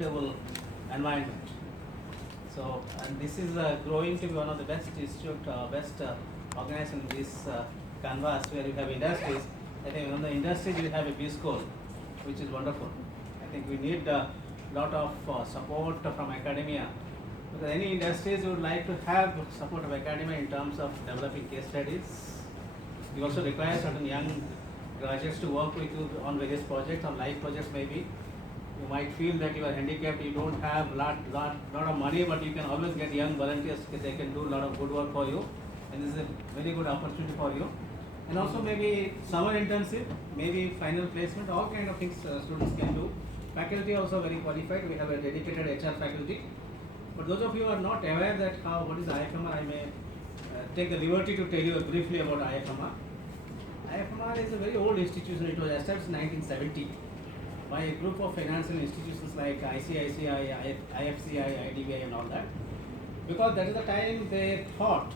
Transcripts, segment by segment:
stable environment. So, and this is growing to be one of the best best organization in this canvas where you have industries. I think on the industries you have a B school, which is wonderful. I think we need a lot of support from academia. Because any industries would like to have support of academia in terms of developing case studies. You also require certain young graduates to work with you on various projects, on live projects maybe. You might feel that you are handicapped, you don't have lot of money, but you can always get young volunteers. They can do a lot of good work for you, and this is a very good opportunity for you. And also maybe summer intensive, maybe final placement, all kind of things students can do. Faculty also very qualified. We have a dedicated HR faculty. But those of you who are not aware that what is IFMR, I may take the liberty to tell you briefly about IFMR. IFMR is a very old institution. It was established in 1970 by a group of financial institutions like ICICI, IFCI, IDBI and all that. Because that is the time they thought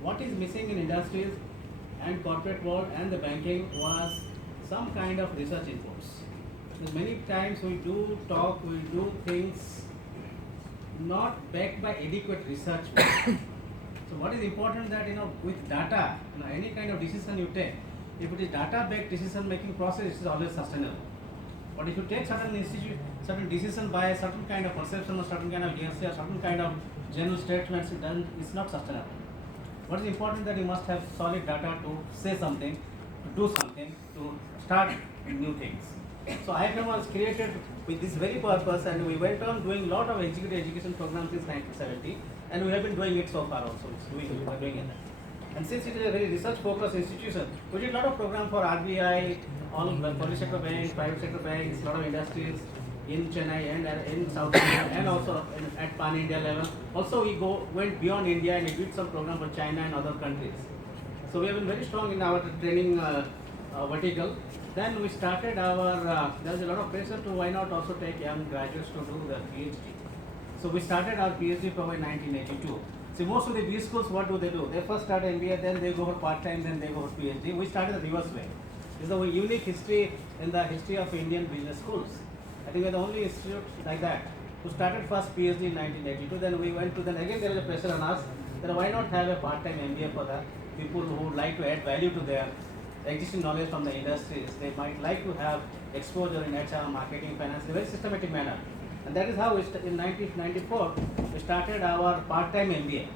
what is missing in industries and corporate world and the banking was some kind of research inputs. Because many times we do talk, we do things not backed by adequate research work. So what is important that with data, any kind of decision you take, if it is data-backed decision making process, it is always sustainable. But if you take certain decision by a certain kind of perception or certain kind of hearsay or certain kind of general statements, then it's not sustainable. What is important that you must have solid data to say something, to do something, to start new things. So IFM was created with this very purpose, and we went on doing a lot of executive education programs since 1970, and we have been doing it so far also. We are doing it. And since it is a very research-focused institution, we did a lot of programs for RBI, all public sector banks, private sector banks, a lot of industries in Chennai and in South India, and also at pan-India level. Also, we went beyond India and we did some program for China and other countries. So we have been very strong in our training vertical. Then we started our, there was a lot of pressure to why not also take young graduates to do the PhD. So we started our PhD program in 1982. See, most of the B schools, what do? They first start MBA, then they go for part-time, then they go for PhD. We started the reverse way. This is a unique history in the history of Indian business schools. I think we're the only institute like that who started first PhD in 1982. Then we went to, then again there was a pressure on us that why not have a part-time MBA for the people who would like to add value to their existing knowledge from the industries. They might like to have exposure in HR, marketing, finance in a very systematic manner. And that is how in 1994 we started our part-time MBA,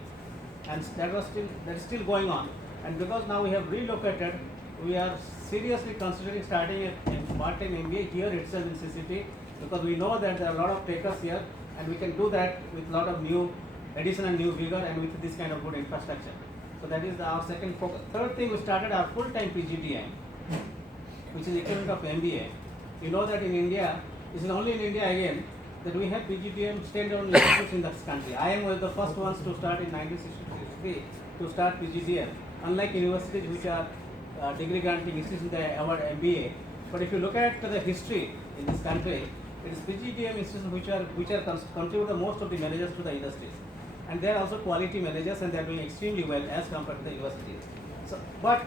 and that is still going on. And because now we have relocated, we are seriously considering starting a part-time MBA here itself in CCT, because we know that there are a lot of takers here, and we can do that with a lot of new addition and new vigor and with this kind of good infrastructure. So that is our second focus. Third thing, we started our full-time PGDM, which is equivalent of MBA. You know that in India, this is only in India again, that we have PGDM standalone institutes in this country. I am one of the first ones to start in 1963 to start PGDM. Unlike universities which are degree granting institutions, they award MBA. But if you look at the history in this country, it is PGDM institutions which are contribute the most of the managers to the industries. And they are also quality managers, and they are doing extremely well as compared to the universities. So, but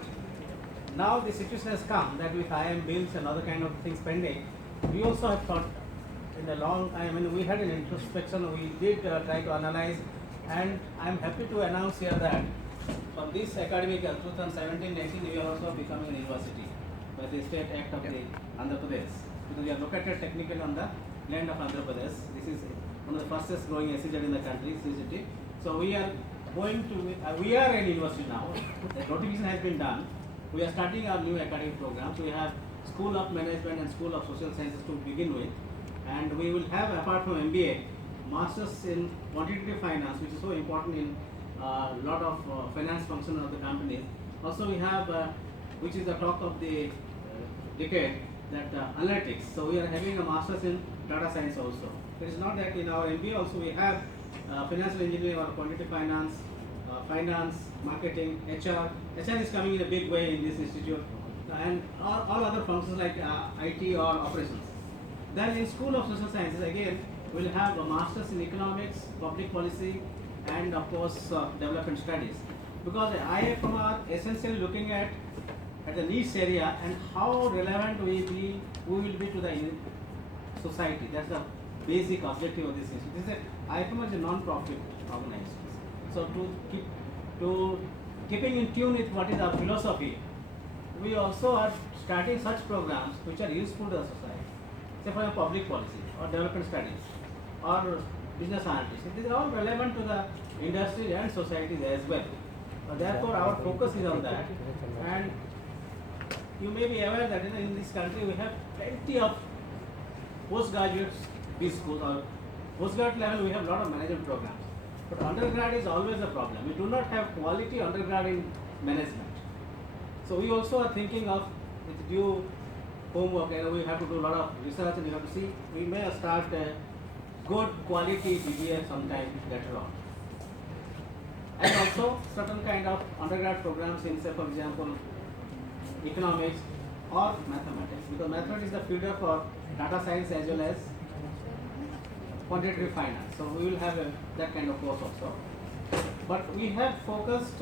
now the situation has come that with IM bills and other kind of things pending, we also have thought in the long, we had an introspection, we did try to analyze, and I am happy to announce here that from this academic year 2017-18, we are also becoming a university by the State Act of the Andhra Pradesh, because we are located technically on the land of Andhra Pradesh. This is one of the fastest growing SEZ in the country, CCT. So we are going to, we are an university now. The notification has been done. We are starting our new academic programs. We have School of Management and School of Social Sciences to begin with. And we will have, apart from MBA, Masters in Quantitative Finance, which is so important in a lot of finance functions of the companies. Also we have, which is the talk of the decade, that analytics. So we are having a Masters in Data Science also. It is not that in our MBA also we have financial engineering or quantitative finance, finance, marketing, HR. HR is coming in a big way in this institute, and all other functions like IT or operations. Then in School of Social Sciences, again, we'll have a Masters in Economics, Public Policy, and of course Development Studies. Because IFMR essentially looking at the niche area and how relevant we will be to the society. That's the basic objective of this institute. This is IFMR is a non-profit organization. So to keeping in tune with what is our philosophy, we also are starting such programs which are useful to the society. Say for example, public policy or development studies or business analytics. These are all relevant to the industry and societies as well. Therefore, our focus is on that. And you may be aware that in this country we have plenty of postgraduate B schools, or postgraduate level we have a lot of management programs. But undergrad is always a problem. We do not have quality undergrad in management. So we also are thinking of, with due homework, we have to do a lot of research and we have to see, we may start a good quality BBA sometime later on. And also certain kind of undergrad programs in, say for example, economics or mathematics, because mathematics is the feeder for data science as well as quantitative finance. So we will have that kind of course also. But we have focused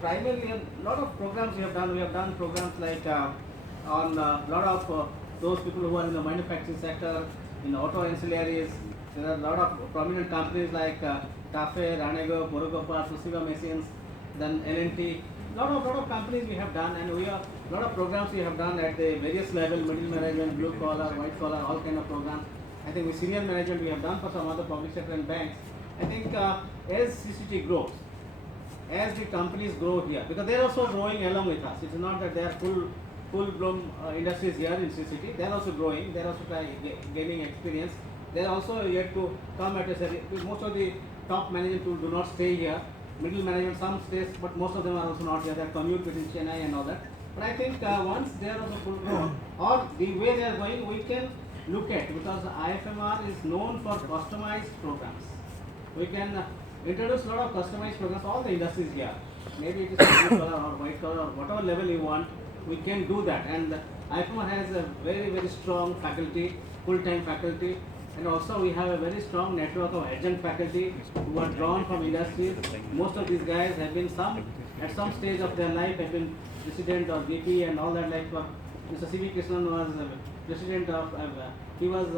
primarily on a lot of programs we have done. We have done programs like on a lot of those people who are in the manufacturing sector, in auto ancillaries. There are a lot of prominent companies like Tafe, Ranego, Borogopar, Susiva Machines, then L&T. Lot of companies we have done, and we have lot of programs we have done at the various level, middle management, blue collar, white collar, all kind of programs. I think with senior management we have done for some other public sector and banks. I think as CCT grows, as the companies grow here, because they are also growing along with us. It's not that they are full-blown industries here in CCT. They are also growing. They are also gaining experience. They are also yet to come at a most of the top management people do not stay here. Middle management, some stays, but most of them are also not here. They commute between Chennai and all that. But I think once they are also full grown, or the way they are going, we can look at, because IFMR is known for customized programs. We can introduce a lot of customized programs, all the industries here. Maybe it is blue color or white color or whatever level you want, we can do that. And IFMR has a very strong faculty, full-time faculty. And also we have a very strong network of adjunct faculty who are drawn from industries. Most of these guys have been at some stage of their life have been president or VP and all that. Like Mr. C.V. Krishnan was president of, he was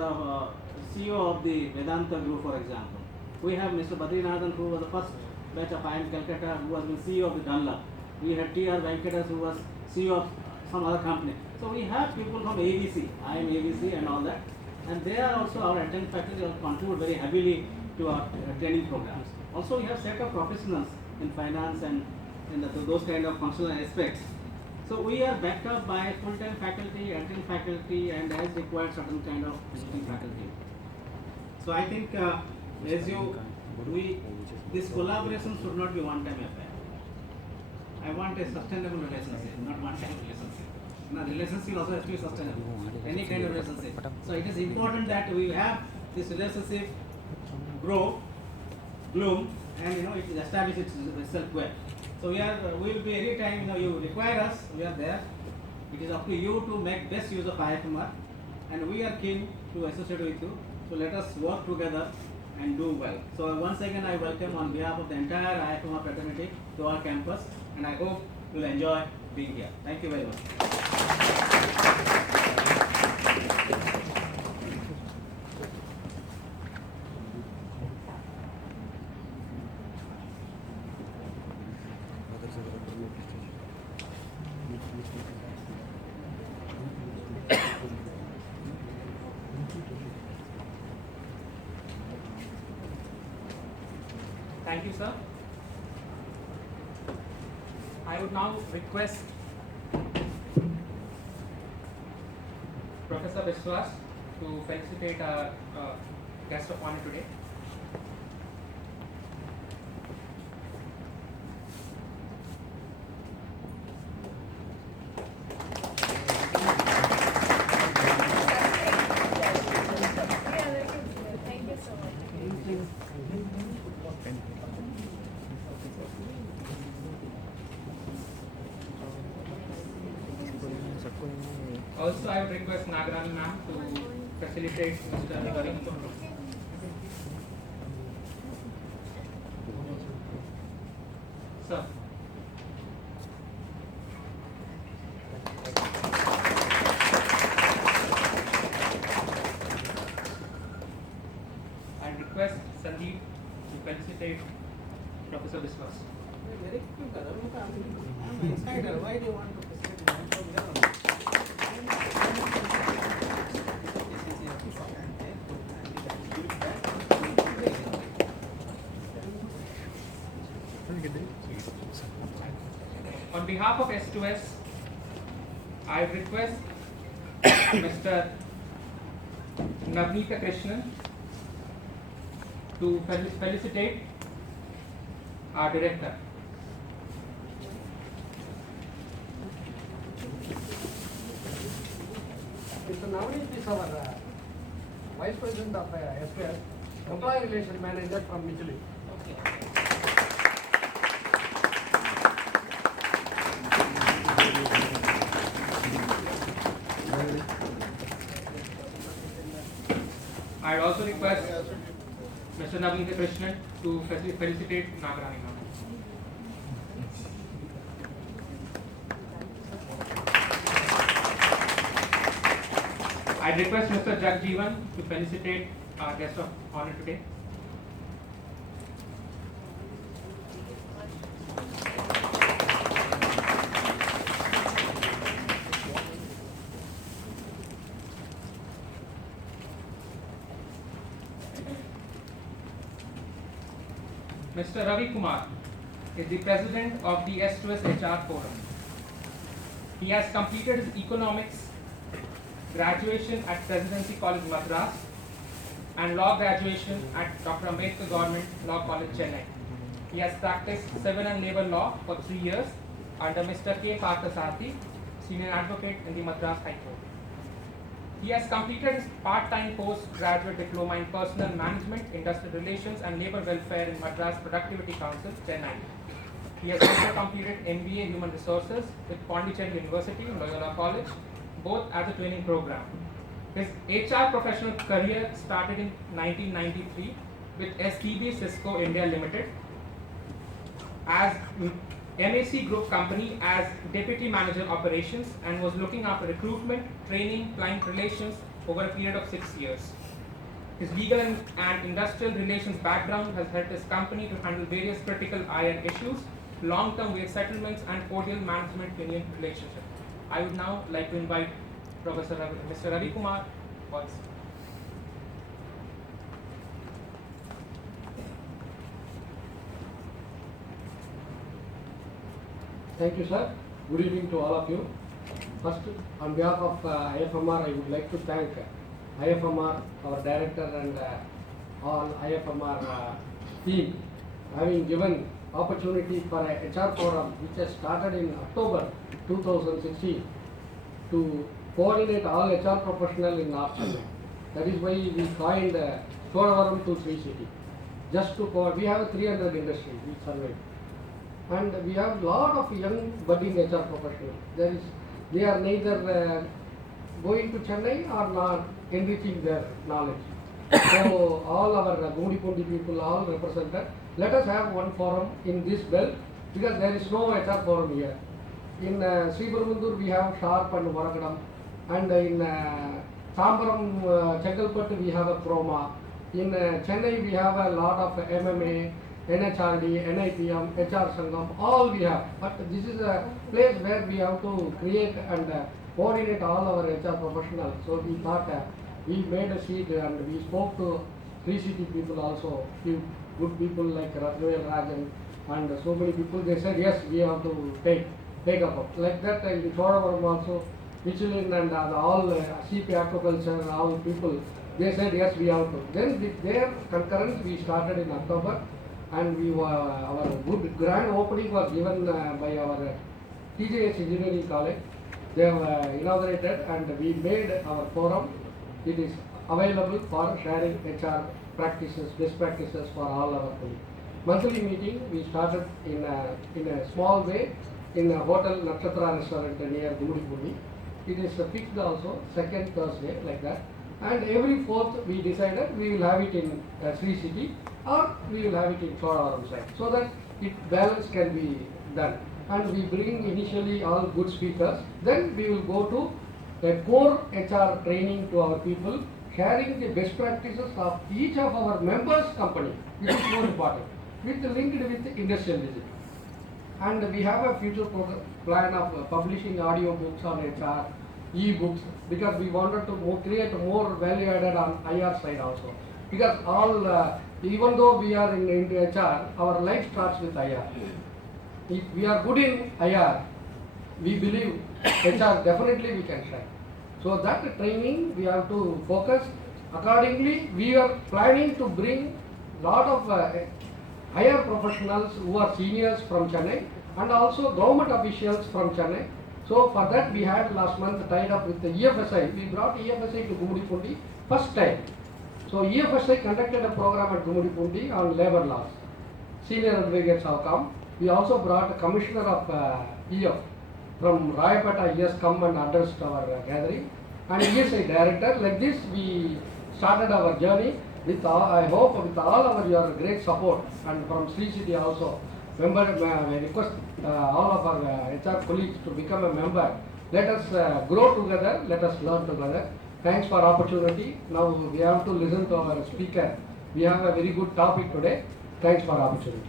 CEO of the Vedanta group, for example. We have Mr. Badrinathan, who was the first batch of IIM Calcutta, who was the CEO of the Dunlop. We had T.R. Venkatas, who was CEO of some other company. So we have people from ABC, IIM ABC and all that. And they are also our adjunct faculty who contribute very heavily to our training programs. Also, we have set of professionals in finance and in those kind of functional aspects. So we are backed up by full-time faculty, adjunct faculty, and as required certain kind of visiting faculty. So I think this collaboration should not be one-time affair. I want a sustainable relationship, not one-time relationship. Now, relationship also has to be sustainable. Any kind of relationship. So it is important that we have this relationship grow, bloom, and it establish itself well. So we will be anytime you require us, we are there. It is up to you to make best use of IFMR, and we are keen to associate with you. So let us work together and do well. So once again, I welcome on behalf of the entire IFMR fraternity to our campus, and I hope you will enjoy being here. Thank you very much. Thank you, sir. I would now request Professor Biswas to felicitate our guest of honor today. Thank you so much. Also, I would request Nagarani ma'am to facilitate Mr. Karim. Sir. request Sandeep to felicitate Professor Biswas. Very quick, I'm excited. Why do you want to facilitate my program? On behalf of S2S, I request Mr. Navneeta Krishnan to felicitate our director. Mr. Navneet is our Vice President of S2S, Employee Relation Manager from Michelin. I would also request Mr. Navneeta Krishnan to felicitate Nagarani ma'am. I request Mr. Jagjeevan to felicitate our guest of honor today. Mr. Ravi Kumar is the president of the S2S HR Forum. He has completed his economics graduation at Presidency College Madras and law graduation at Dr. Ambedkar Government Law College Chennai. He has practiced civil and labor law for 3 years under Mr. K. Parthasarathy, senior advocate in the Madras High Court. He has completed his part-time postgraduate diploma in personal management, industrial relations and labor welfare in Madras Productivity Council, Chennai. He has also completed MBA Human Resources with Pondicherry University, Loyola College, both as a training program. His HR professional career started in 1993 with STB Cisco India Limited as MAC Group company as Deputy Manager Operations and was looking after recruitment, training, client relations over a period of 6 years. His legal and industrial relations background has helped his company to handle various critical IR issues, long-term wage settlements and cordial management-union relationship. I would now like to invite Mr. Ravi Kumar for his Thank you, sir. Good evening to all of you. First, on behalf of IFMR, I would like to thank IFMR, our director and all IFMR team, having given opportunity for a HR forum which has started in October 2016 to coordinate all HR professionals in North Chennai. That is why we coined Chodavaram to Sri City. Just to we have 300 industries we surveyed. And we have lot of young budding HR professionals. They are neither going to Chennai or not enriching their knowledge. So all our Gudi people all represented. Let us have one forum in this belt because there is no HR forum here. In Sriperumbudur we have Sharp and Varagadam, and in Tambaram, Chengalpattu we have a Chroma. In Chennai we have a lot of MMA, NHRD, NIPM, HR Sangam, all we have. But this is a place where we have to create and coordinate all our HR professionals. So we thought we made a sheet and we spoke to 3 city people also, few good people like Ratnavel Rajan and so many people. They said yes, we have to take up. Like that in Chodavaram also, Michelin and all CP Aquaculture and all people, they said yes, we have to. Then with their concurrence we started in October. And our good grand opening was given by our TJS Engineering College. They have inaugurated and we made our forum. It is available for sharing HR practices, best practices for all our colleagues. Monthly meeting we started in a small way in a hotel Nakshatra restaurant near Gumudipudi. It is fixed also, second Thursday like that. And every fourth we decided we will have it in Sri City or we will have it in Chodavaram side, so that balance can be done. And we bring initially all good speakers, then we will go to a core HR training to our people carrying the best practices of each of our members' company, which is more important, with linked with the industrial visit. And we have a future plan of publishing audio books on HR, e-books, because we wanted to create more value added on IR side also. Because even though we are into HR, our life starts with IR. If we are good in IR, we believe HR definitely we can try. So that training we have to focus. Accordingly, we are planning to bring lot of higher professionals who are seniors from Chennai and also government officials from Chennai. So for that we had last month tied up with the EFSI. We brought EFSI to Gumudipundi first time. So EFSI conducted a program at Gumudipundi on labor laws. Senior advocates have come. We also brought a commissioner of EF from Rayapeta. He has come and addressed our gathering. And ESI director. Like this we started our journey with I hope with all your great support, and from Sri City also. Member, I request all of our HR colleagues to become a member. Let us grow together, let us learn together. Thanks for opportunity. Now we have to listen to our speaker. We have a very good topic today. Thanks for opportunity.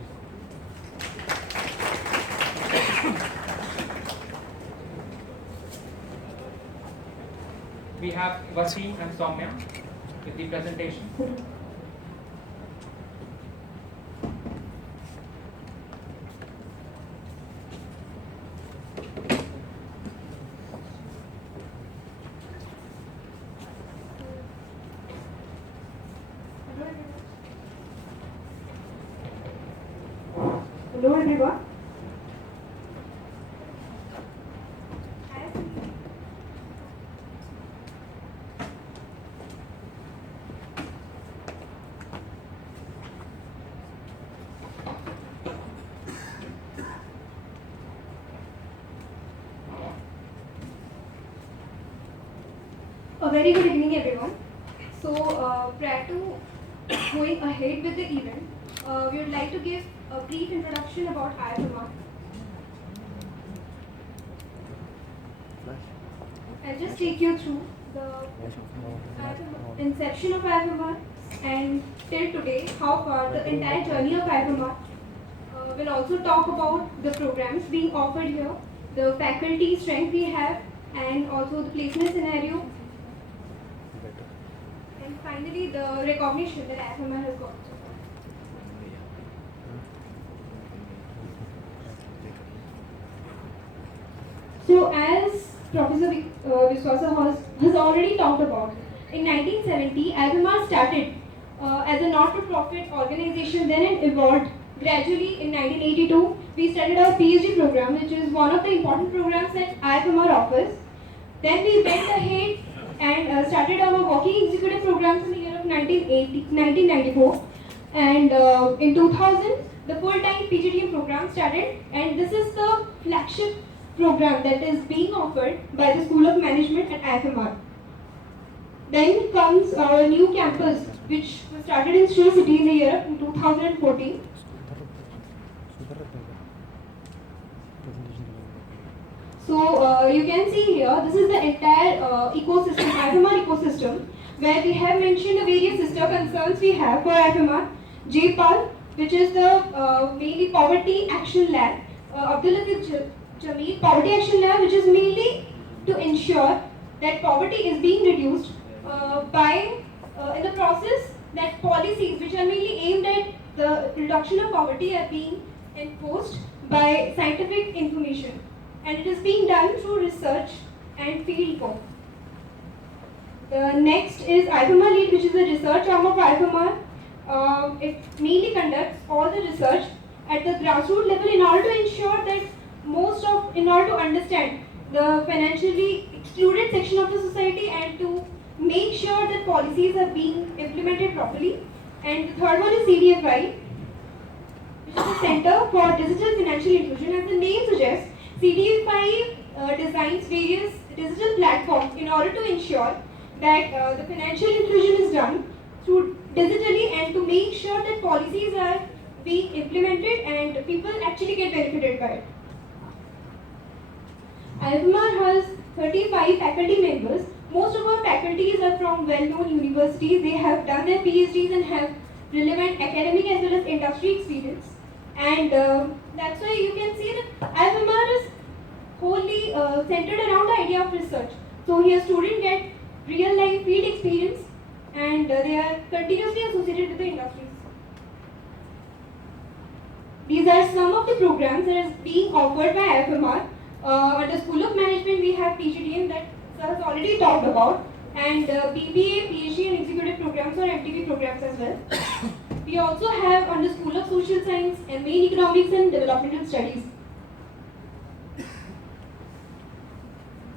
We have Vaseem and Soumya with the presentation. Hello everyone. A very good evening everyone. So prior to going ahead with the event, we would like to give a brief introduction about IFMR. I'll just take you through the inception of IFMR and till today, how far the entire journey of IFMR. We'll also talk about the programs being offered here, the faculty strength we have, and also the placement scenario. And finally, the recognition that IFMR has got so far. So, as Professor Viswasa has already talked about, in 1970, IFMR started as a not-for-profit organization, then it evolved gradually. In 1982, we started our PhD program, which is one of the important programs that IFMR offers. Then we went ahead and started our working executive programs in the year of 1994, and in 2000 the full-time PGDM program started, and this is the flagship program that is being offered by the School of Management at IFMR. Then comes our new campus, which was started in Sri City in the year of 2014. So you can see here, this is the entire ecosystem, IFMR ecosystem, where we have mentioned the various sister concerns we have for IFMR. JPAL, which is the mainly Poverty Action Lab, Abdul Latif Jameel Poverty Action Lab, which is mainly to ensure that poverty is being reduced in the process that policies which are mainly aimed at the reduction of poverty are being enforced by scientific information. And it is being done through research and field work. The next is IFMR Lead, which is the research arm of IFMR. It mainly conducts all the research at the grassroots level in order to ensure that in order to understand the financially excluded section of the society and to make sure that policies are being implemented properly. And the third one is CDFI, which is the Center for Digital Financial Inclusion. As the name suggests, CDFI designs various digital platforms in order to ensure that the financial inclusion is done through digitally and to make sure that policies are being implemented and people actually get benefited by it. IFMR has 35 faculty members. Most of our faculties are from well-known universities. They have done their PhDs and have relevant academic as well as industry experience. And that's why you can see that IFMR is wholly centered around the idea of research. So here students get real life field experience and they are continuously associated with the industries. These are some of the programs that is being offered by IFMR. Under School of Management, we have PGDM that Sir has already talked about, and BBA, PhD, and executive programs or MTV programs as well. We also have under School of Social Science, MA in Economics and Developmental Studies.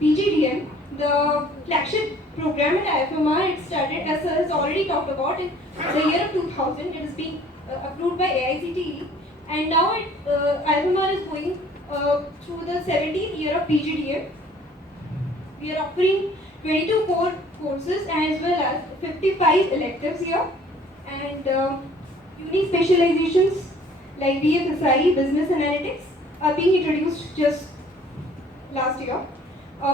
PGDM, the flagship program at IFMR, it started, as Sir has already talked about, in the year of 2000. It is being approved by AICTE, and now IFMR is going through the 17th year of PGDM. We are offering 22 core courses as well as 55 electives here, and unique specializations like BFSI, Business Analytics are being introduced just last year.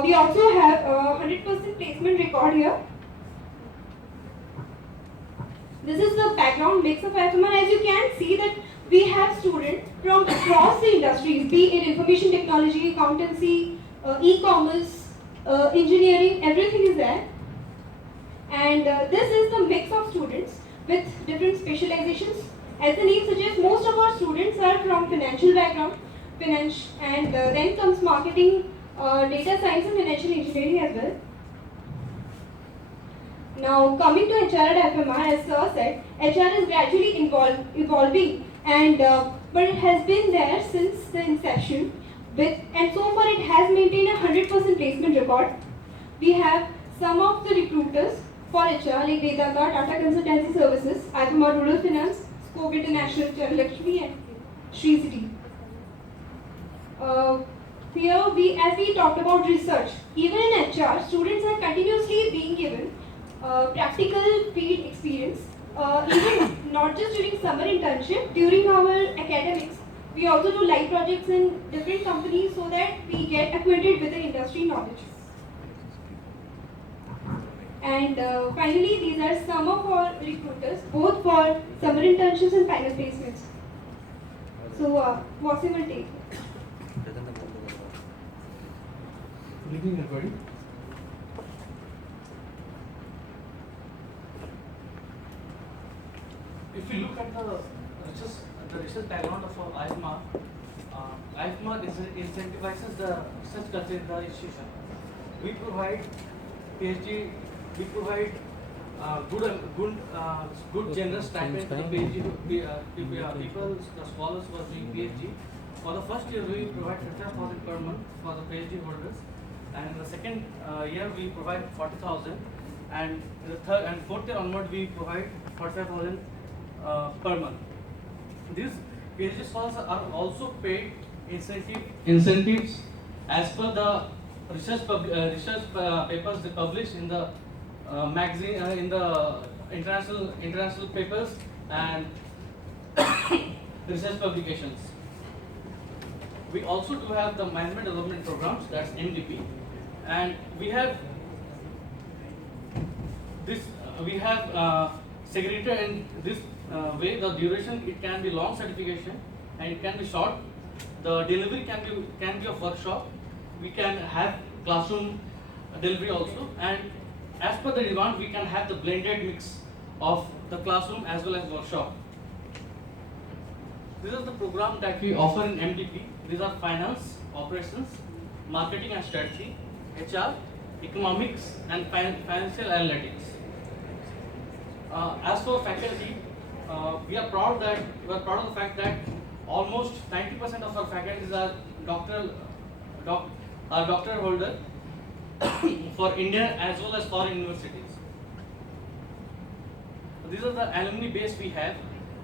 We also have a 100% placement record here. This is the background mix of IFMR. As you can see that we have students from across the industries, be it information technology, accountancy, e-commerce, engineering, everything is there. And this is the mix of students with different specializations. As the name suggests, most of our students are from financial background, and then comes marketing, data science and financial engineering as well. Now coming to HR at IFMR, as Sir said, HR is gradually evolving, and but it has been there since the inception, and so far it has maintained a 100% placement record. We have some of the recruiters for HR like Vedanta, Tata Consultancy Services, IFMR Rural Finance, Scope International, Lakshmi and Sri City. Here, as we talked about research, even in HR, students are continuously being given practical field experience, even not just during summer internship, during our academics. We also do live projects in different companies so that we get acquainted with the industry knowledge. And finally, these are some of our recruiters, both for summer internships and final placements. So, Wasim will take. Good evening, everybody. If you look at the research background of IFMR, IFMR incentivizes the research culture in the institution. We provide PhD, we provide good generous stipend to the PhD people, the scholars who are doing PhD. For the first year, we provide 50,000 per month for the PhD holders, and in the second year, we provide 40,000, and in the third and fourth year onward, we provide 45,000 per month. These PhD scholars are also paid incentives as per the research papers they publish in the magazine, in the international papers and research publications. We also do have the management development programs, that's MDP, and we have this. We have segregated in this way. The duration, it can be long certification and it can be short. The delivery can be a workshop. We can have classroom delivery also, and as per the demand, we can have the blended mix of the classroom as well as workshop. This is the program that we offer in MDP. These are finance, operations, marketing and strategy, HR, economics, and financial analytics. As for faculty, we are proud of the fact that almost 90% of our faculties are doctoral holder for India as well as foreign universities. These are the alumni base we have.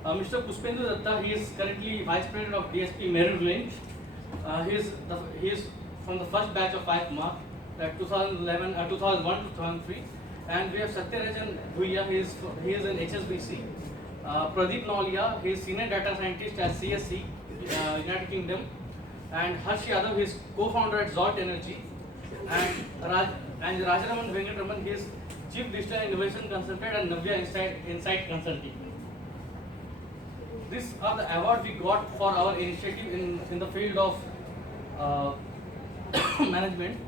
Mr. Pushpendra Datta, he is currently Vice President of DSP Merrill Lynch. He is from the first batch of IFMR, 2001 to 2003. And we have Satyarajan Bhuiya, he is in HSBC. Pradeep Naulia, he is Senior Data Scientist at CSC, United Kingdom. And Harsh Yadav, he is co-founder at Zort Energy. and Rajaraman Venkatraman, he is Chief Digital Innovation Consultant and Navya Insight Consulting. These are the awards we got for our initiative in the field of management.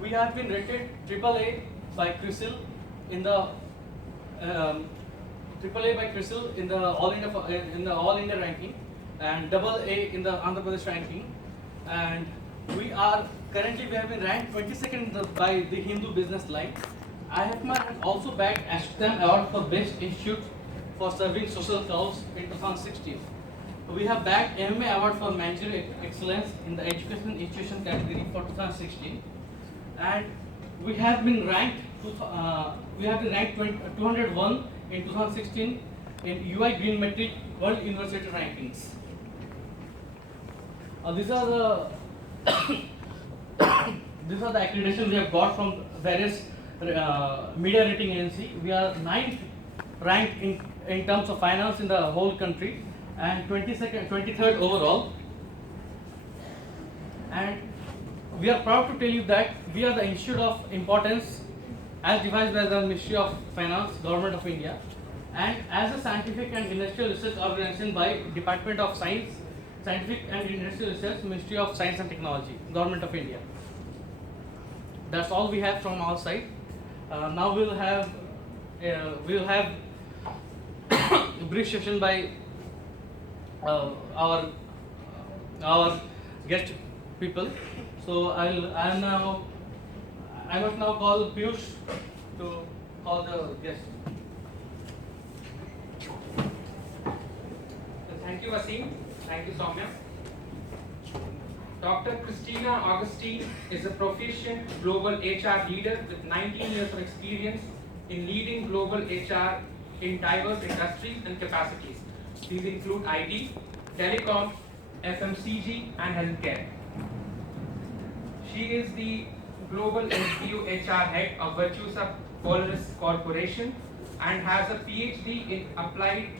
We have been rated AAA by CRISIL in the AAA by CRISIL in the All India ranking, and AA in the Andhra Pradesh ranking, and we have been ranked 22nd by the Hindu Business Line. IFMR has also bagged S2M Award for Best Institute for Serving Social Cause in 2016. We have bagged MMA Award for Managerial Excellence in the Education Institution category for 2016, and we have been ranked 201 in 2016 in UI Green Metric World University Rankings. These are the accreditations we have got from various media rating agency. We are 9th ranked in terms of finance in the whole country, and 23rd overall. And we are proud to tell you that we are the Institute of Importance as devised by the Ministry of Finance, Government of India, and as a scientific and industrial research organization by Department of Science, Scientific and Industrial Research, Ministry of Science and Technology, Government of India. That's all we have from our side. Now we'll have a brief session by our guest people. So I must now call Piyush to call the guest. Thank you, Wasim. Thank you, Soumya. Dr. Christina Augustine is a proficient global HR leader with 19 years of experience in leading global HR in diverse industries and capacities. These include IT, telecom, FMCG, and healthcare. She is the global SBU HR head of Virtusa Polaris Corporation and has a PhD in applied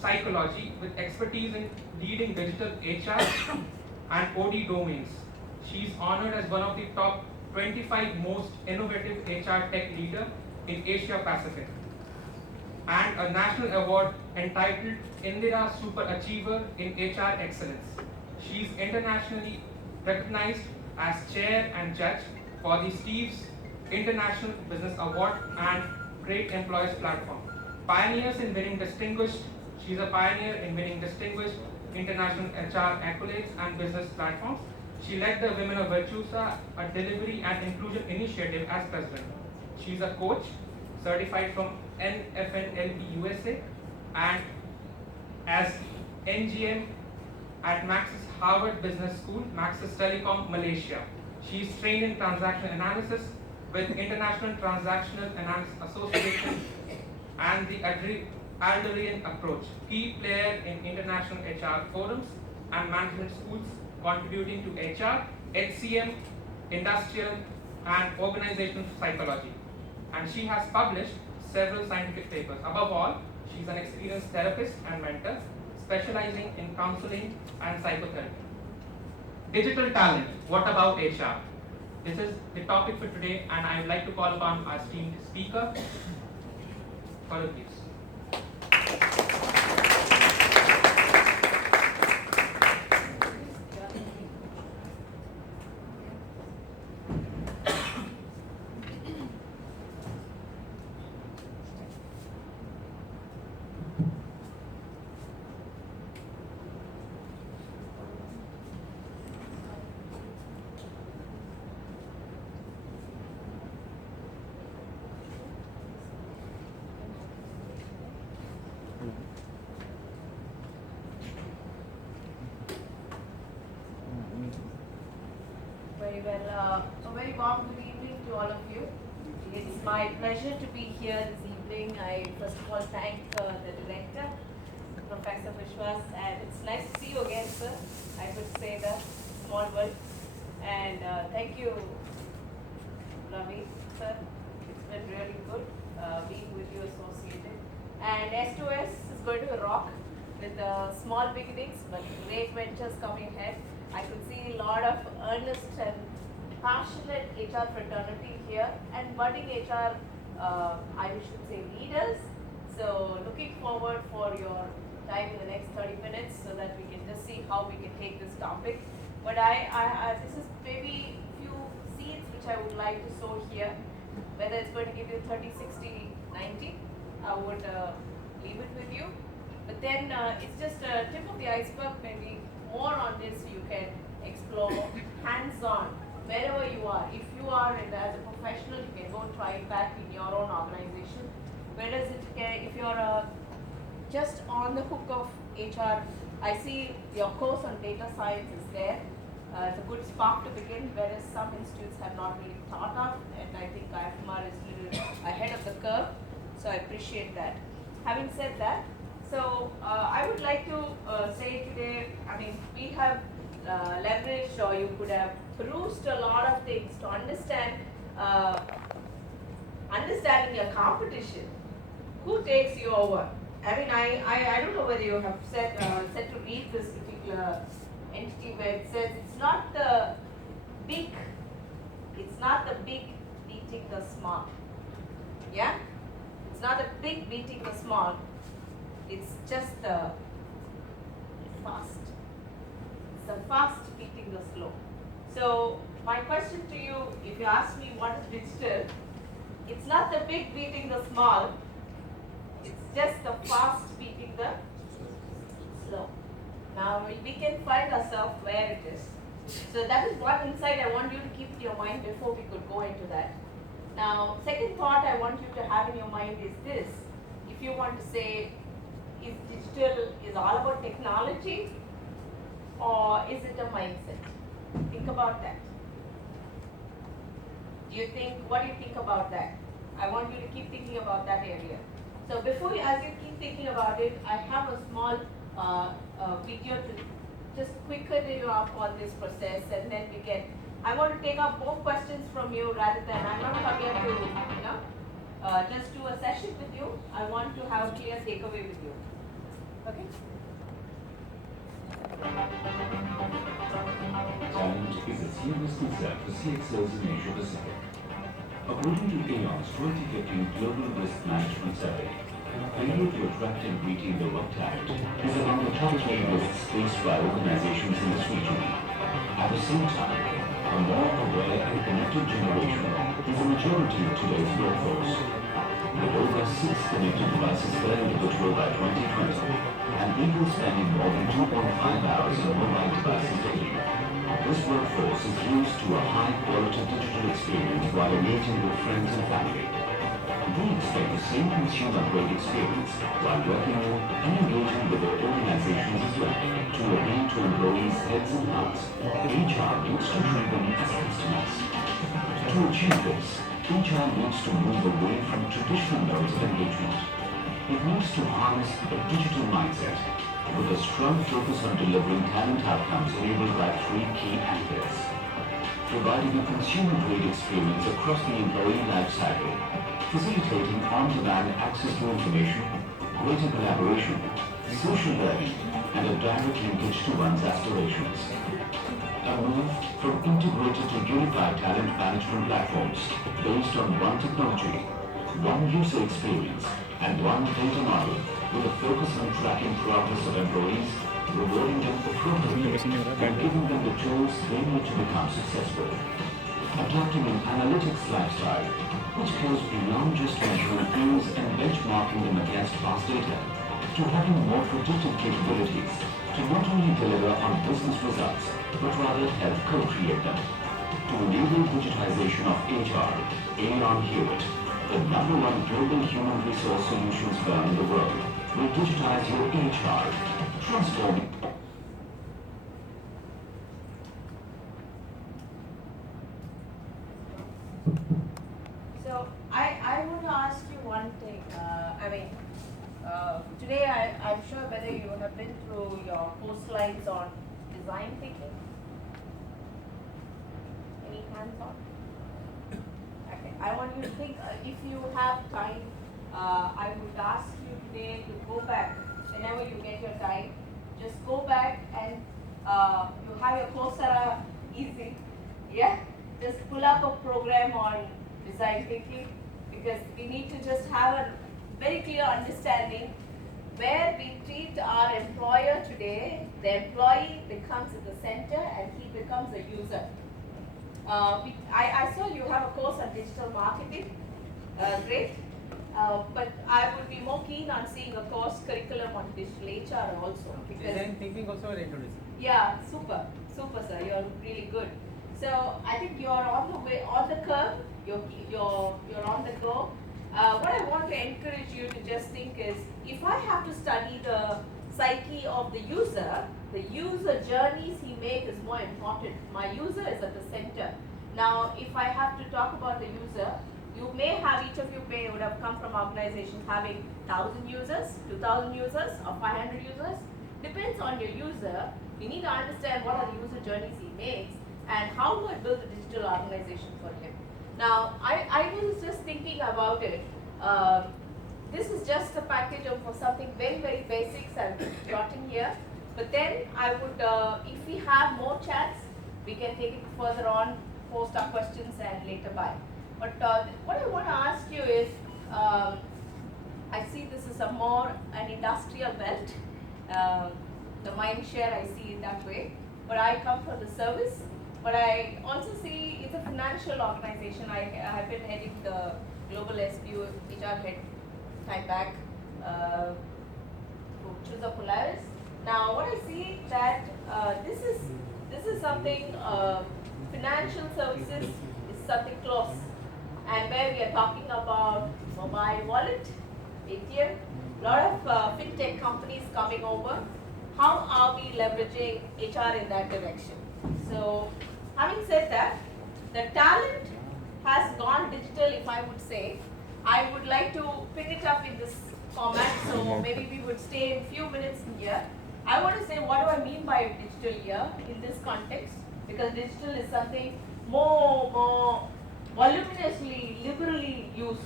psychology with expertise in leading digital HR and OD domains. She is honored as one of the top 25 most innovative HR tech leader in Asia Pacific, and a national award entitled Indira Super Achiever in HR Excellence. She is internationally recognized as chair and judge for the Steve's International Business Award and Great Employees Platform. She is a pioneer in winning distinguished international HR accolades and business platforms. She led the Women of Virtusa, a delivery and inclusion initiative as president. She is a coach, certified from NFNLB USA, and as NGM at Max's Harvard Business School, Max's Telecom, Malaysia. She is trained in transaction analysis with International Transactional Analysis Association and the Alderian approach, key player in international HR forums and management schools, contributing to HR, HCM, industrial and organizational psychology. And she has published several scientific papers. Above all, she is an experienced therapist and mentor, specializing in counseling and psychotherapy. Digital talent, what about HR? This is the topic for today, and I would like to call upon our esteemed speaker, Follow please. Very well. A very warm good evening to all of you. It's my pleasure to be here this evening. I first of all thank the director, Professor Vishwas, and it's nice to see you again, sir. I would say the small world. And thank you, Ravi, sir. It's been really good being with you associated. And S2S is going to rock with small beginnings, but great ventures coming ahead. I could see a lot of earnest and passionate HR fraternity here and budding HR, I should say leaders. So looking forward for your time in the next 30 minutes so that we can just see how we can take this topic. But this is maybe few seeds which I would like to sow here. Whether it's going to give you 30, 60, 90, I would leave it with you. But then it's just a tip of the iceberg, maybe more on this you can explore hands-on wherever you are. If you are as a professional, you can go try it back in your own organization. Whereas if you're just on the hook of HR, I see your course on data science is there. It's a good spark to begin, whereas some institutes have not really thought of, and I think IFMR is a little ahead of the curve, so I appreciate that. Having said that, so I would like to say today, I mean, we have leveraged, or you could have perused a lot of things to understand, understanding your competition. Who takes you over? I mean, I don't know whether you have said to read this particular entity where it says it's not the big beating the small. Yeah? It's not the big beating the small. It's just the fast. It's the fast beating the slow. So my question to you, if you ask me what is digital, it's not the big beating the small. It's just the fast beating the slow. Now we can find ourselves where it is. So that is one insight I want you to keep in your mind before we could go into that. Now, second thought I want you to have in your mind is this. If you want to say, is digital is all about technology or is it a mindset? Think about that. What do you think about that? I want you to keep thinking about that area. So before as you keep thinking about it, I have a small video to just quicken you up on this process, and then we can, I want to take up more questions from you rather than, I'm not here to, just do a session with you. I want to have a clear takeaway with you. Okay? Talent is a serious concern for CXOs in Asia Pacific. According to Aon's 2015 Global Risk Management Survey, failure to attract and retain the right talent is among the top 3 risks faced by organizations in this region. At the same time, a more aware and connected generation is a majority of today's workforce. With over 6 connected devices per individual by 2020, and people spending more than 2.5 hours on mobile devices daily, this workforce is used to a high-quality digital experience while engaging with friends and family. We expect the same consumer-grade experience while working in and engaging with their organizations as well to appeal to employees' heads and hearts. HR needs to treat them as customers. To achieve this, HR needs to move away from traditional modes of engagement. It needs to harness a digital mindset with a strong focus on delivering talent outcomes enabled by 3 key anchors. Providing a consumer-grade experience across the employee life cycle, facilitating on-demand access to information, greater collaboration, social learning, and a direct linkage to one's aspirations. A move from integrated to unified talent management platforms based on one technology, one user experience, and one data model with a focus on tracking progress of employees, rewarding them appropriately, and giving them the tools they need to become successful. Adopting an analytics lifestyle, which goes beyond just measuring fields and benchmarking them against past data, to having more predictive capabilities to not only deliver on business results, but rather help co-create them. To enable digitization of HR, Aon Hewitt, the #1 global human resource solutions firm in the world, will digitize your HR, transforming. So I want to ask you one thing. Today I'm sure whether you have been through your course lines on design thinking. Any hands on? Okay. I want you to think. If you have time, I would ask you today to go back whenever you get your time. Just go back and you have your Coursera easy. Yeah. just pull up a program on design thinking, because we need to just have a very clear understanding where we treat our employer today. The employee becomes at the center and he becomes a user. I saw you have a course on digital marketing, great. But I would be more keen on seeing a course curriculum on digital HR also, because Design thinking also we're introducing. yeah, super, sir. You're really good. So I think you're on the way, on the curve. You're on the go. What I want to encourage you to just think is, if I have to study the psyche of the user journeys he makes is more important. My user is at the center. Now, if I have to talk about the user, you may have, each of you would have come from organizations having 1,000 users, 2,000 users, or 500 users. Depends on your user. You need to understand what are the user journeys he makes and how do I build a digital organization for him. Now, I was just thinking about it. This is just a package of something very, very basics I'm jotting here. But then I would, if we have more chats, we can take it further on, post our questions and later by. But what I want to ask you is, I see this is an industrial belt. The mind share, I see it that way. But I come from the service. But I also see it's a financial organization. I have been heading the global S2S HR head time back, choose a Polaris. Now, what I see that this is something, financial services is something close, and where we are talking about mobile wallet, ATM, a lot of fintech companies coming over. How are we leveraging HR in that direction? So, having said that, the talent has gone digital, if I would say. I would like to pick it up in this format, so maybe we would stay a few minutes in here. I want to say, what do I mean by digital here in this context? Because digital is something more voluminously, liberally used.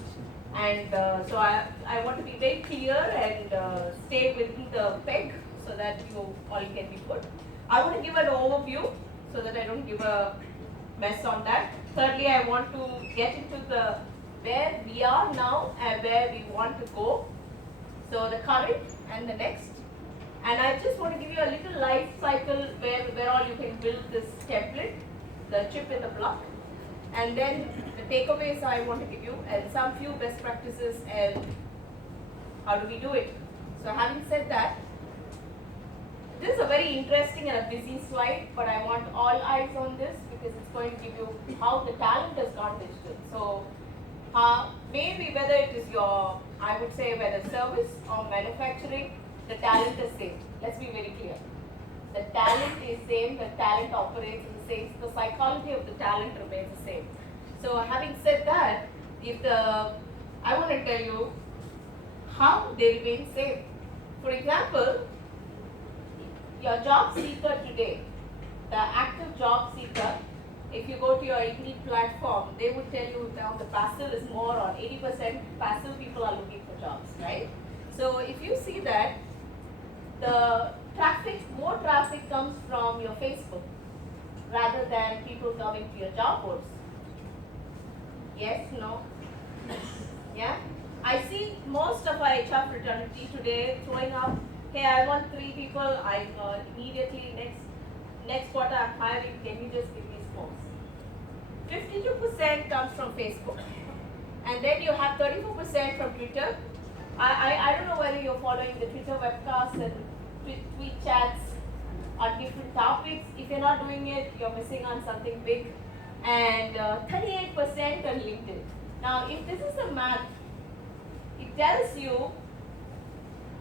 And so I want to be very clear and stay within the peg so that you all can be put. I want to give an overview so that I don't give a mess on that. Thirdly, I want to get into the where we are now and where we want to go. So the current and the next. And I just want to give you a little life cycle where all you can build this template, the chip in the block. And then the takeaways I want to give you and some few best practices and how do we do it. So having said that, this is a very interesting and a busy slide, but I want all eyes on this because it's going to give you how the talent has gone digital. So maybe whether it is your, I would say whether service or manufacturing, the talent is same. Let's be very clear. The talent is same, the talent operates in the same, the psychology of the talent remains the same. So having said that, I want to tell you how they remain same. For example, your job seeker today, the active job seeker, if you go to your Indeed platform, they would tell you now the passive is more on 80% passive people are looking for jobs, right? So if you see that, the more traffic comes from your Facebook rather than people coming to your job boards. Yes, no? Yeah? I see most of our HR fraternity today throwing up, hey, I want 3 people, I immediately next quarter I'm hiring, can you just give me forms? 52% comes from Facebook. And then you have 34% from Twitter. I don't know whether you're following the Twitter webcasts and tweet chats on different topics. If you're not doing it, you're missing on something big. And 38% on LinkedIn. Now, if this is the math, it tells you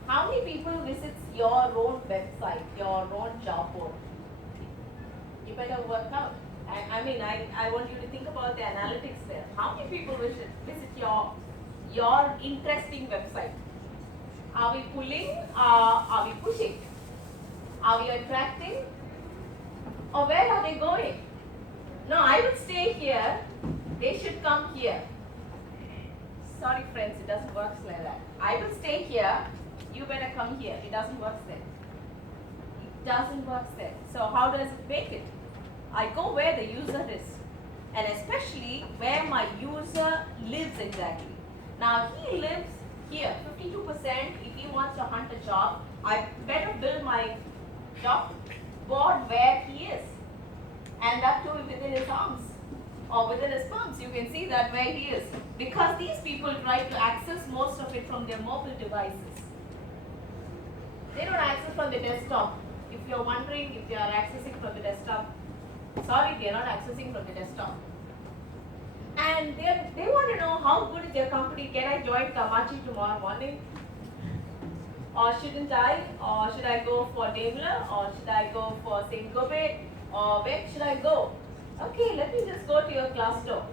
how many people visits your own website, your own job board. You better work out. I want you to think about the analytics there. How many people visit your interesting website? Are we pulling? Are we pushing? Are we attracting? Or where are they going? No, I will stay here. They should come here. Sorry friends, it doesn't work like that. I will stay here. You better come here. It doesn't work there. It doesn't work there. So how does it make it? I go where the user is. and especially where my user lives exactly. Now he lives here, 52%. If he wants to hunt a job, I better build my job board where he is, and that too within his arms or within his palms. You can see that where he is, because these people try to access most of it from their mobile devices. They don't access from the desktop. If you're wondering if they are accessing from the desktop, sorry, they are not accessing from the desktop. And they want to know how good is their company. Can I join Kamachi tomorrow morning? Or shouldn't I? Or should I go for Daimler? Or should I go for St. Gobain? Or where should I go? Okay, let me just go to your Glassdoor.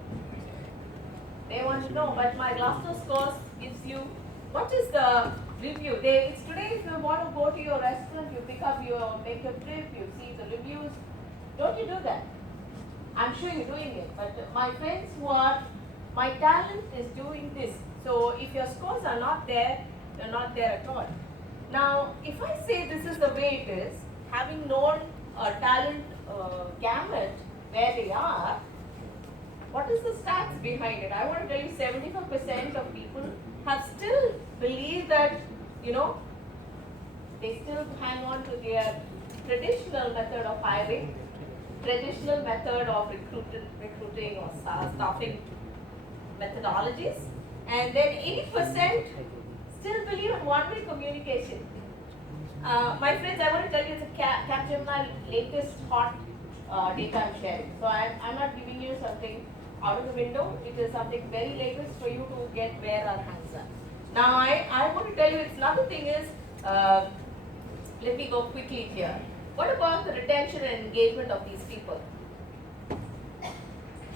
They want to know, but my Glassdoor scores gives you, what is the review? It's today, if you want to go to your restaurant, you pick up your, make a trip, you see the reviews. Don't you do that? I'm sure you're doing it, but my friends who are, my talent is doing this. So if your scores are not there, they're not there at all. Now, if I say this is the way it is, having known a talent gamut where they are, what is the stats behind it? I want to tell you 75% of people have still believed that, they still hang on to their traditional method of hiring, traditional method of recruiting or staffing methodologies, and then 80% still believe in one-way communication. My friends, I want to tell you it's a Capgemini latest hot data I'm sharing. So I'm not giving you something out of the window. It is something very latest for you to get where our hands are. Now I want to tell you, it's another thing is, let me go quickly here. What about the retention and engagement of these people?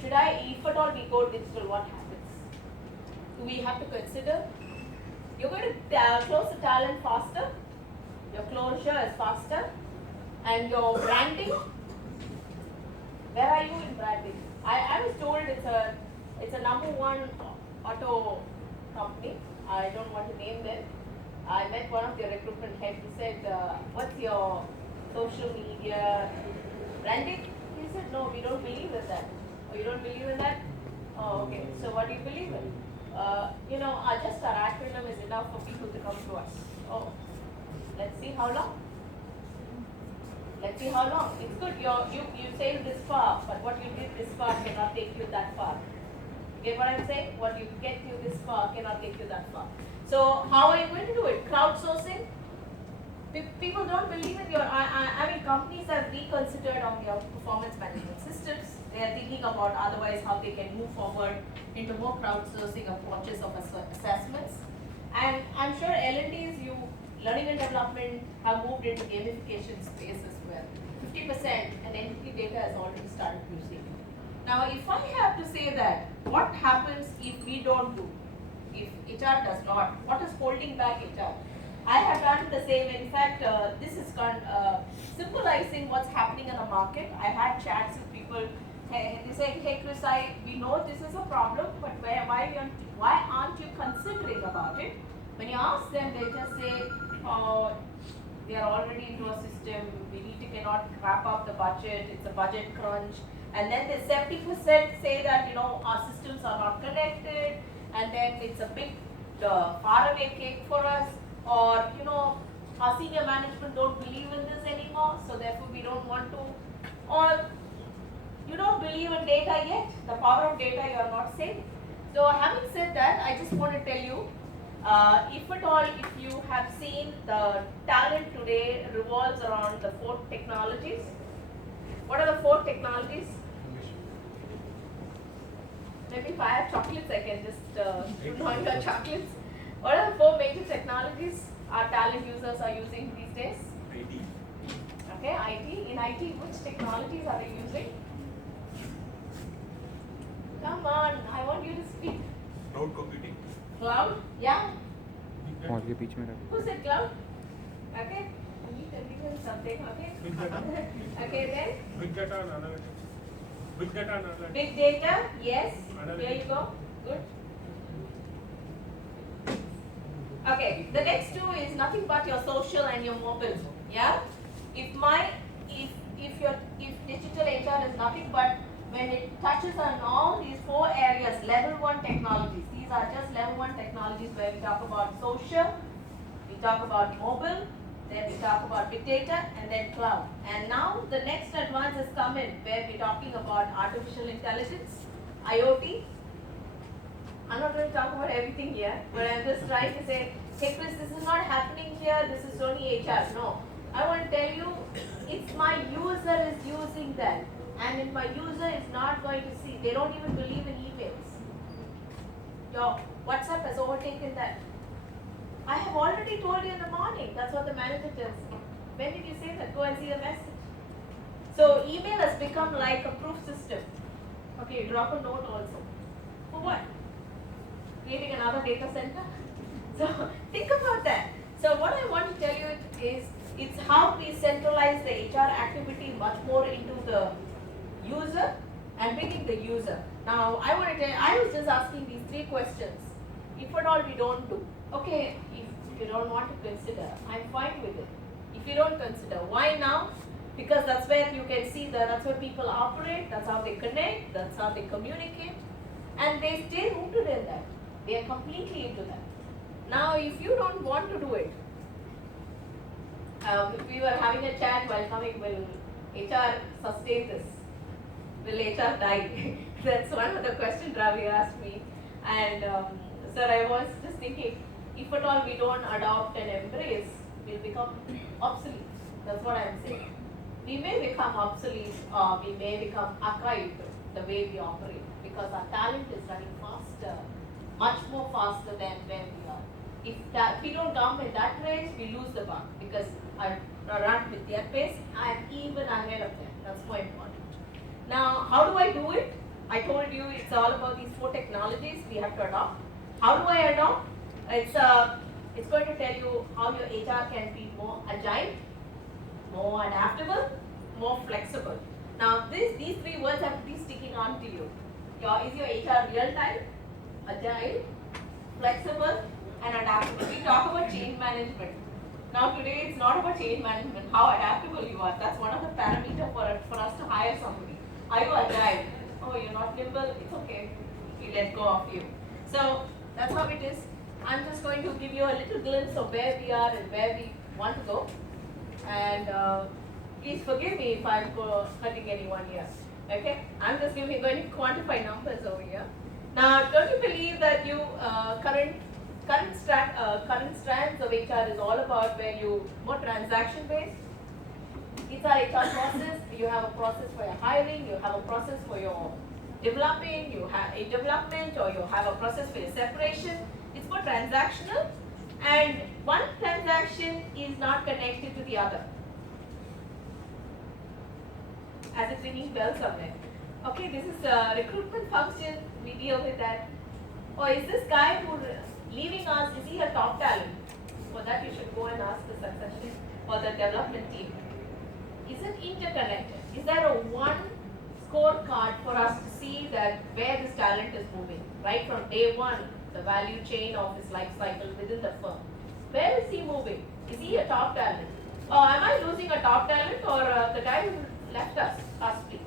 Should I, if at all we go digital, what happens? Do we have to consider? You're going to close the talent faster, your closure is faster, and your branding, where are you in branding? I was told it's a number one auto company. I don't want to name them. I met one of their recruitment heads. He said, what's your social media branding? He said, no, we don't believe in that. Oh, you don't believe in that? Oh, okay. So what do you believe in? Just our acronym is enough for people to come to us. Oh, let's see how long. Let's see how long. It's good. You sailed this far, but what you did this far cannot take you that far. You get what I'm saying? What you get you this far cannot take you that far. So how are you going to do it? Crowdsourcing? People don't believe in your, I mean, companies have reconsidered on their performance management systems. They are thinking about otherwise how they can move forward into more crowdsourcing approaches of assessments. And I'm sure L&D's, learning and development have moved into gamification space as well. 50% and entity data has already started using it. Now, if I have to say that, what happens if we don't do? If HR does not, what is holding back HR? I have done the same. In fact, this is symbolizing what's happening in the market. I had chats with people. They say, hey Chris, we know this is a problem, but why aren't you considering about it? When you ask them, they just say, oh, they are already into a system. Cannot wrap up the budget. It's a budget crunch. And then the 70% say that our systems are not connected, and then it's a big faraway cake for us. Or our senior management don't believe in this anymore, so therefore we don't want to. Or you don't believe in data yet. The power of data you are not saying. So having said that, I just want to tell you, if at all, if you have seen, the talent today revolves around the 4 technologies. What are the 4 technologies? Maybe if I have chocolates, I can just know your chocolates. What are the 4 major technologies our talent users are using these days? IT. Okay, IT. In IT, which technologies are they using? Come on, I want you to speak. Cloud computing. Cloud? Yeah. और ये बीच में रख Who said cloud? Okay. You need to give him something, okay? Big data. Okay, then? Big data and analytics. Big data and analytics. Big data, yes. Analytics. Here you go. Good. Okay, the next 2 is nothing but your social and your mobile. Yeah? If digital HR is nothing but when it touches on all these 4 areas, level 1 technologies. These are just level 1 technologies where we talk about social, we talk about mobile, then we talk about big data, and then cloud. And now the next advance has come in where we're talking about artificial intelligence, IoT. I'm not going to talk about everything here, but I'm just trying to say, hey Chris, this is not happening here, this is only HR. No, I want to tell you, it's my user is using that. And if my user is not going to see, they don't even believe in emails. Your WhatsApp has overtaken that. I have already told you in the morning, that's what the manager tells me. When did you say that? Go and see the message. So email has become like a proof system. Okay, you drop a note also. For what? Creating another data center? So think about that. So what I want to tell you is, it's how we centralize the HR activity much more into the user and bringing the user. Now I want to tell you, I was just asking these 3 questions. If at all we don't do, okay, if you don't want to consider, I'm fine with it. If you don't consider, why now? Because that's where you can see that's where people operate, that's how they connect, that's how they communicate, and they stay rooted in that. They are completely into that. Now, if you don't want to do it, we were having a chat while coming, will HR sustain this? Will HR die? That's one of the questions Ravi asked me. And sir, I was just thinking, if at all we don't adopt and embrace, we'll become obsolete. That's what I'm saying. We may become obsolete or we may become archaic the way we operate, because our talent is running faster, much more faster than where we are. If we don't come in that race, we lose the bar, because I run with their pace, I am even ahead of them. That's more important. Now, how do I do it? I told you it's all about these 4 technologies we have to adopt. How do I adopt? It's going to tell you how your HR can be more agile, more adaptable, more flexible. Now, these 3 words have to be sticking on to you. Is your HR real time, agile, flexible, and adaptable? We talk about change management. Now today it's not about change management, how adaptable you are. That's one of the parameters for us to hire somebody. Are you agile? Oh, you're not nimble? It's okay. We let go of you. So that's how it is. I'm just going to give you a little glimpse of where we are and where we want to go. And please forgive me if I'm hurting anyone here. Okay? I'm just going to quantify numbers over here. Now, don't you believe that you current strands of HR is all about where you more transaction based? It's our HR process. You have a process for your hiring, you have a process for your developing, you have a development, or you have a process for your separation. It's more transactional, and one transaction is not connected to the other. As it's ringing bell somewhere. Okay, this is a recruitment function, we deal with that. Or is this guy who leaving us, is he a top talent? For that you should go and ask the succession or the development team. Is it interconnected? Is there a one scorecard for us to see that where this talent is moving? Right from day one, the value chain of his life cycle within the firm. Where is he moving? Is he a top talent? Or am I losing a top talent, or the guy who left us last week?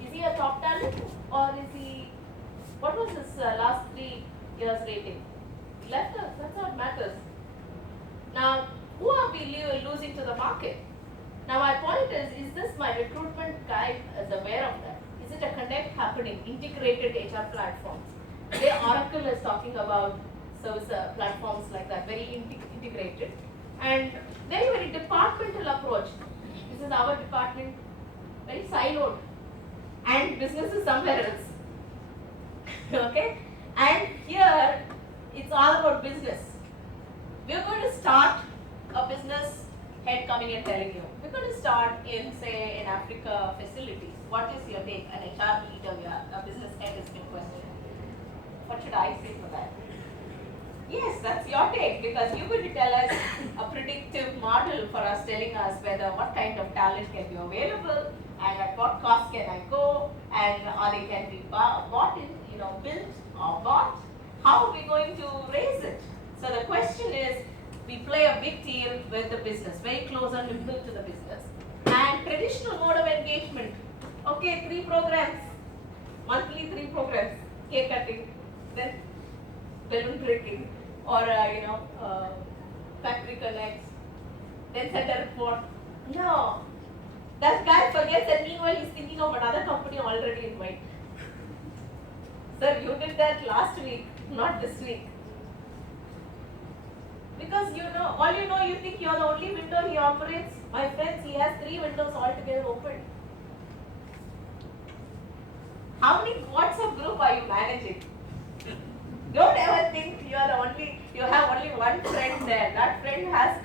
Is he a top talent, or is he, what was his last 3 years rating? He left us, that's what matters. Now, who are we losing to the market? Now my point is this my recruitment guy is aware of that? Is it a connect happening, integrated HR platforms? Today Oracle is talking about service platforms like that, very integrated. And very, very departmental approach. This is our department, very siloed. And business is somewhere else. Okay? And here, it's all about business. We're going to start a business head coming and telling you, we're going to start in, say, in Africa facility. What is your take? An HR leader, a business head has been questioned. What should I say for that? Yes, that's your take, because you're going to tell us a predictive model for us, telling us whether what kind of talent can be available and at what cost can I go, and or they can be bought in, built or bought. How are we going to raise it? So the question is, we play a big deal with the business, very close and inbuilt to the business. And traditional mode of engagement. Okay, 3 programs. monthly 3 programs, cake cutting, then balloon breaking, or factory connects, then send a report. No, that guy forgets that meanwhile he's thinking of another company already in mind. Sir, you did that last week, not this week. Because you think you're the only window he operates. My friends, he has 3 windows altogether open. How many WhatsApp group are you managing? Don't ever think you have only one friend there. That friend has